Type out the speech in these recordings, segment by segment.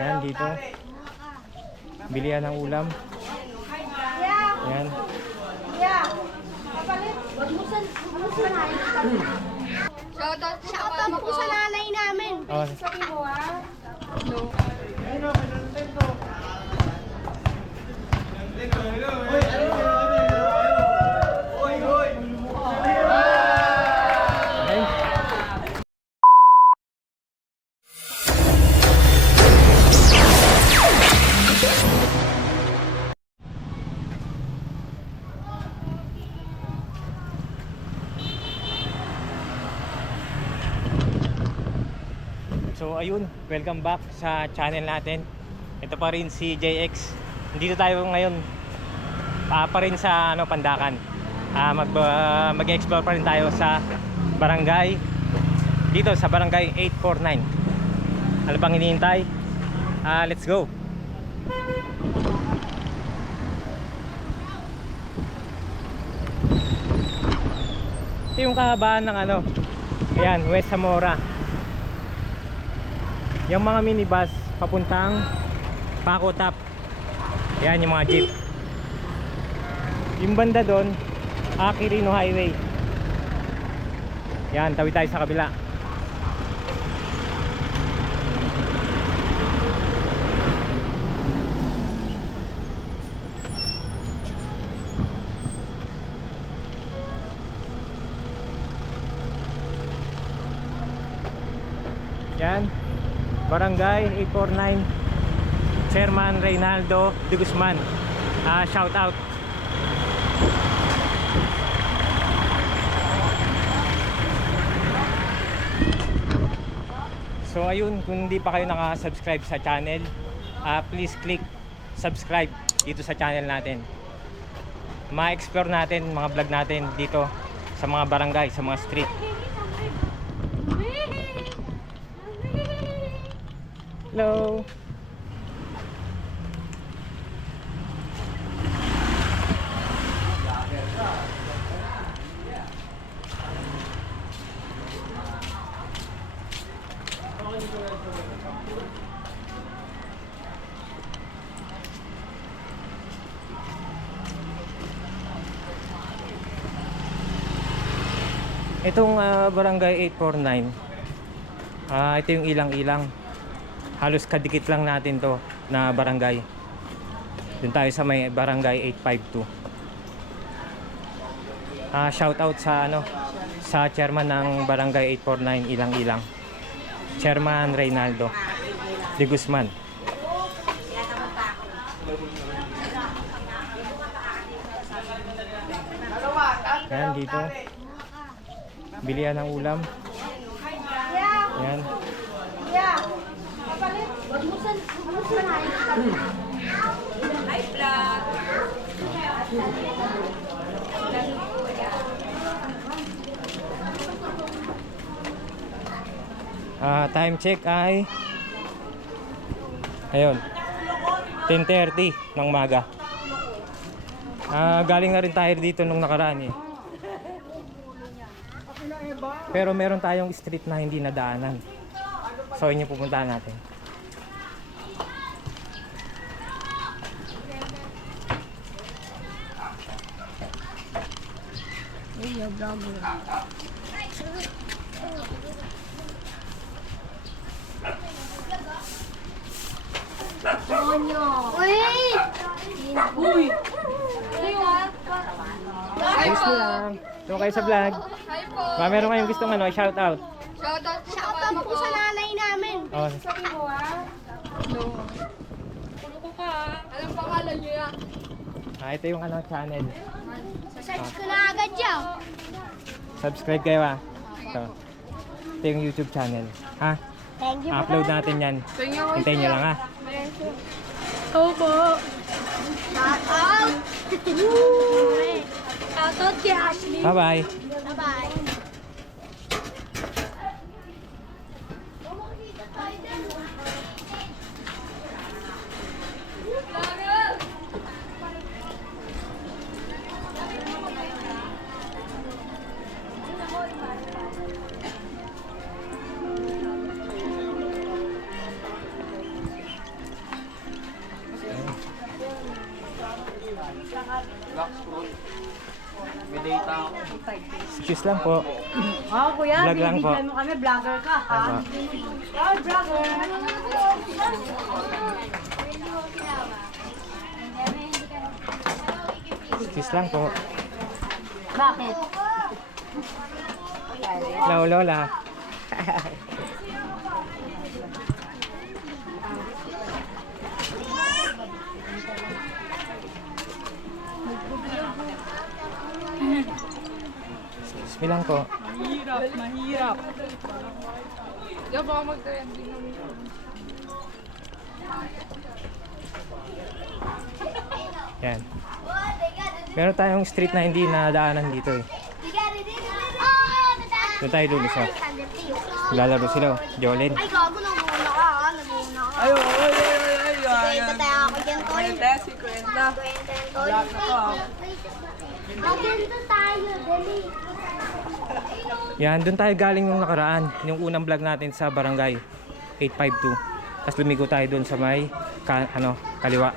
Yan, dito. Bilihan ng ulam. Yan. Shoutout po sa nanay namin. Oh. Sabi mo ha? So ayun, welcome back sa channel natin. Ito pa rin si JX. Dito tayo ngayon pa rin sa Pandakan. Mag-explore pa rin tayo sa barangay. Dito sa barangay 849. Ano bang hinihintay? Let's go. Ito yung kahabaan ng ayan, West Zamora. Yung mga minibus papuntang Paco Top. Yan yung mga jeep. Yung banda doon, Quirino Highway. Yan, tawid tayo sa kabila. Yan, Barangay 849, Chairman Reynaldo de Guzman. Shout out. So ayun, kung hindi pa kayo naka-subscribe sa channel, please click subscribe dito sa channel natin. Ma-explore natin mga vlog natin dito sa mga barangay, sa mga street. Hello. Itong barangay 849, ito yung ilang-ilang. Halos kadikit lang natin to na barangay. Doon tayo sa may barangay 852. Shout out sa sa chairman ng barangay 849 ilang-ilang, Chairman Reynaldo de Guzman. Yan, dito bilihan ng ulam. Yan. Time check ay ayun 10:30 ng umaga. Galing na rin tayo dito nung nakaraan eh. Pero meron tayong street na hindi nadaanan. So yun yung pupuntahan natin. Ayos mo lang. Doon kayo sa vlog. Hi po. Meron kayong gustong shout out. Shoutout po sa nanay namin. Oh. Sabi mo ha? Pulo ko ka. Anong pangalan niyo yan? Ito yung channel. Search ko na agad yan. Subscribe kayo Ito yung YouTube channel. Ha? Thank you. Upload natin yan. Hintayin nyo lang ha. Opo. Shoutout. Shoutout kay Ashley. Bye bye. Bye-bye. May data ako. Excuse lang po. Oh, kuya, Vlog lang po. binibigyan mo kami, vlogger ka, ha? Diba? Oh, vlogger. Excuse lang po. Bakit? Hello, Lola. Excuse me lang po. Mahirap. Diyan baka mag-trend din namin. Yan. Meron tayong street na hindi nadaanan dito eh. Doon tayo lulusot. Lalaro sila, oh. Jolene. Ay, gago, nagmuna ka, ha? Nagmuna ka. Ay. Kwenta tayo ako dyan, tol. Tesi, kwenta. Kwenta yan, tol. Vlog na to, ah. Maganda tayo, dali. Yan, doon tayo galing nung nakaraan. Yung unang vlog natin sa barangay 852. Tapos lumigo tayo doon sa may kaliwa.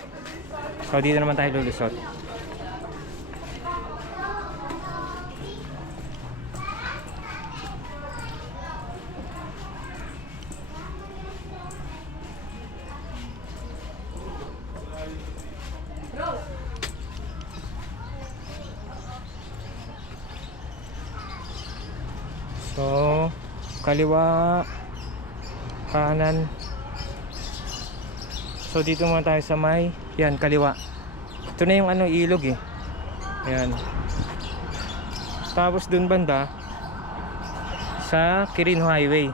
So dito naman tayo lulusot. So, kaliwa, kanan. So, dito muna tayo sa may, yan, kaliwa. Ito na yung ilog eh. Yan. Tapos dun banda, sa Quirino Highway.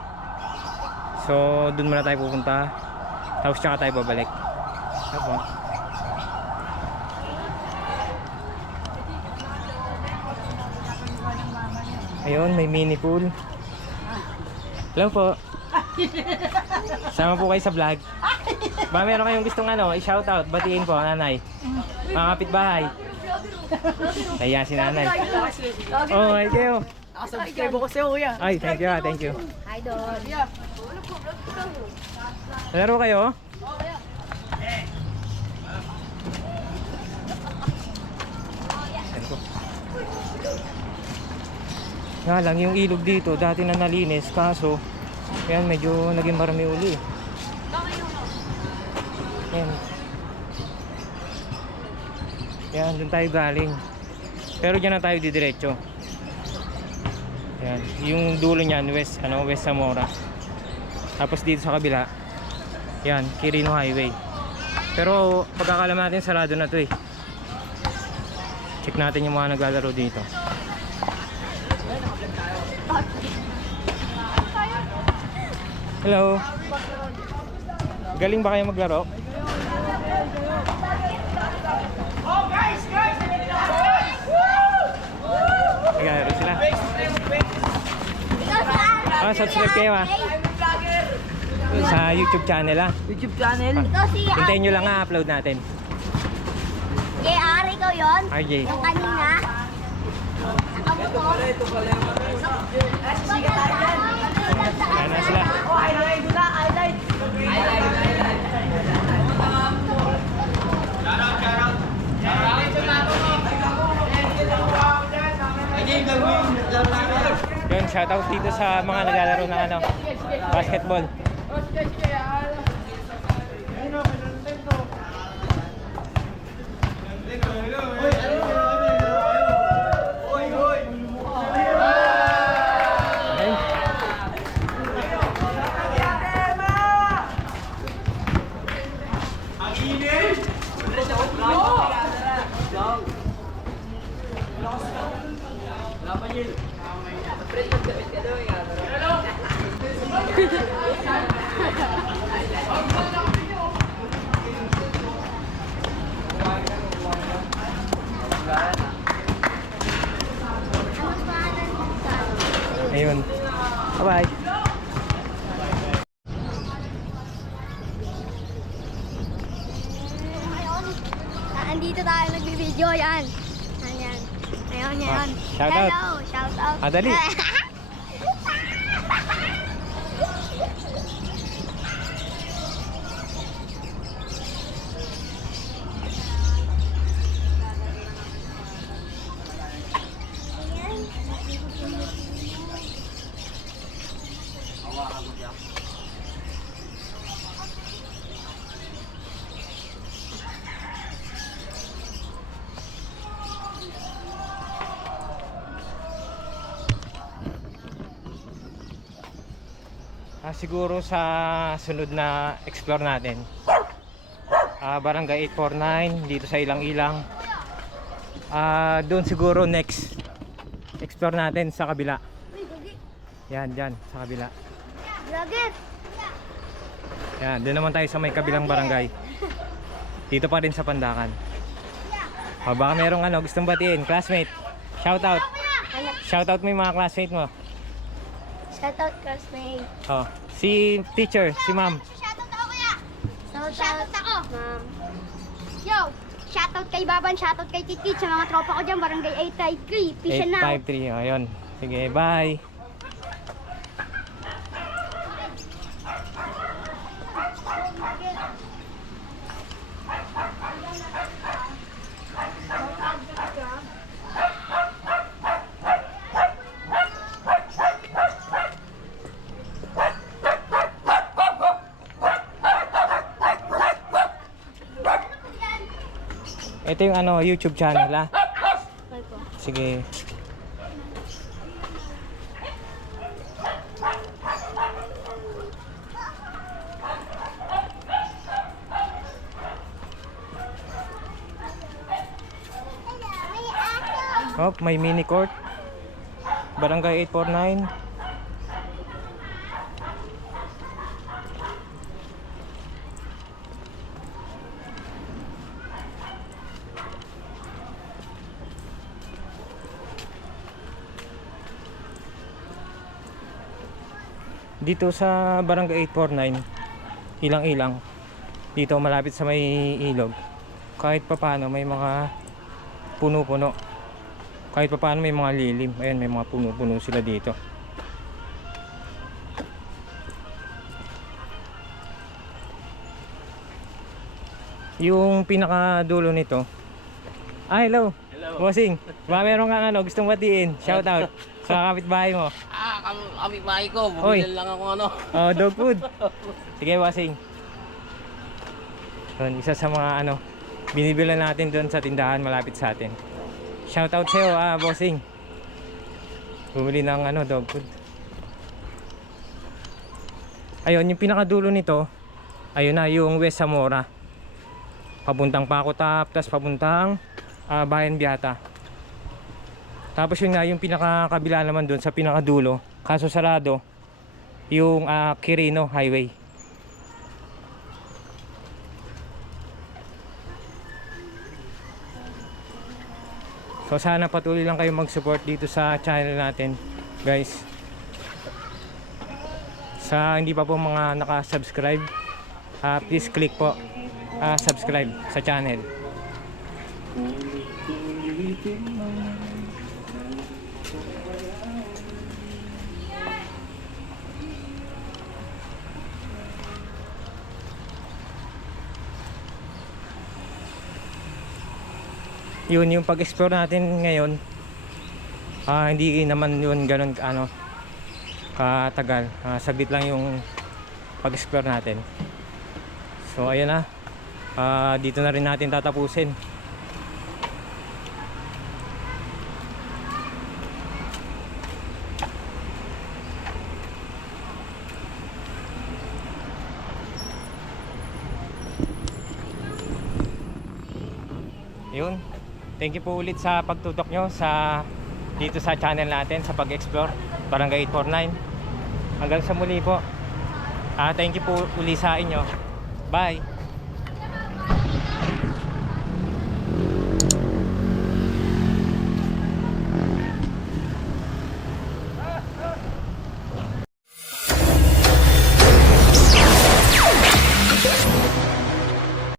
So, dun muna tayo pupunta. Tapos tsaka tayo babalik. Apo. Ayun, may mini pool. Hello po. Sama po kayo sa vlog. Ba meron kayong gustong i-shoutout, batiin po, nanay. Mga kapitbahay. Kaya si nanay. Oh, ay kayo. Nakasubscribe ako sa'yo, kuya. Ay, thank you, thank you. Hi, Don. Laro kayo? Ayan po. Nga lang, yung ilog dito, dati na nalinis, kaso, yan, medyo naging marami uli. Yan. Yan, dun tayo galing. Pero dyan na tayo didiretso. Yan, yung dulo niyan, West Zamora. Tapos dito sa kabila, yan, Quirino Highway. Pero pagkakalam natin, sarado na to eh. Check natin yung mga naglalaro dito. Hello. Galing ba kayo maglaro? Naglalaro sila. Subscribe kayo sa YouTube channel YouTube channel. Ito si Hintayin nyo lang upload natin. JR, ikaw yun? RJ. Yung kanina? Nakamotor? Ito pala yung Ayan na sila. Oh, highlight na, highlight. Yun, shoutout dito sa mga naglalaro ng basketball. Ayun. Bye-bye. Andito tayo nagbibideo, yan. Ayan. Ayun, yan. Shout out. Hello, shout out. Dali. siguro sa sunod na explore natin, Barangay 849 dito sa Ilang-Ilang. Doon siguro next explore natin sa kabila. Yan, dyan sa kabila. Vlogger! Yan, doon naman tayo sa may kabilang barangay. Dito pa rin sa Pandakan. Baka merong gustong batiin, classmate. Shout out. Shout out mo yung mga classmate mo. Shoutout, classmate. Si teacher, si ma'am. Shoutout ako, kuya! Shoutout ako! Ma'am. Yo! Shoutout kay Baban, shoutout kay Titi, sa mga tropa ko dyan, Barangay 853. Peace and out. 853, ayun. Sige, bye. Ito yung YouTube channel ha. Sige. Oh, may mini court. Barangay 849. Dito sa Barangay 849, Ilang-Ilang, dito malapit sa may ilog, kahit papaano may mga puno-puno, kahit papaano may mga lilim. Ayan, may mga puno-puno sila dito. Yung pinakadulo nito, hello. Bossing, baka meron kang gustong batiin, shout out sa kapitbahay mo. Kapitbahay ko, bumili lang ako Dog food. Sige, bossing. Yun, isa sa mga binibilan natin doon sa tindahan malapit sa atin. Shout out sa'yo, bossing. Bumili ng dog food. Ayun, yung pinakadulo nito, ayun na, yung West Zamora. Papuntang Pakotap, tapos papuntang Bayan Biata. Tapos yun nga, yung pinakakabila naman doon sa pinakadulo, kaso sarado, yung Quirino Highway. So sana patuloy lang kayo mag-support dito sa channel natin, guys. Sa hindi pa po mga naka-subscribe, please click po subscribe sa channel. Yun yung pag-explore natin ngayon. Hindi naman yun ganun katagal. Saglit lang yung pag-explore natin. So ayan na. Dito na rin natin tatapusin. Yun. Thank you po ulit sa pagtutok nyo dito sa channel natin sa pag-explore Barangay 849. Hanggang sa muli po. Thank you po ulit sa inyo. Bye.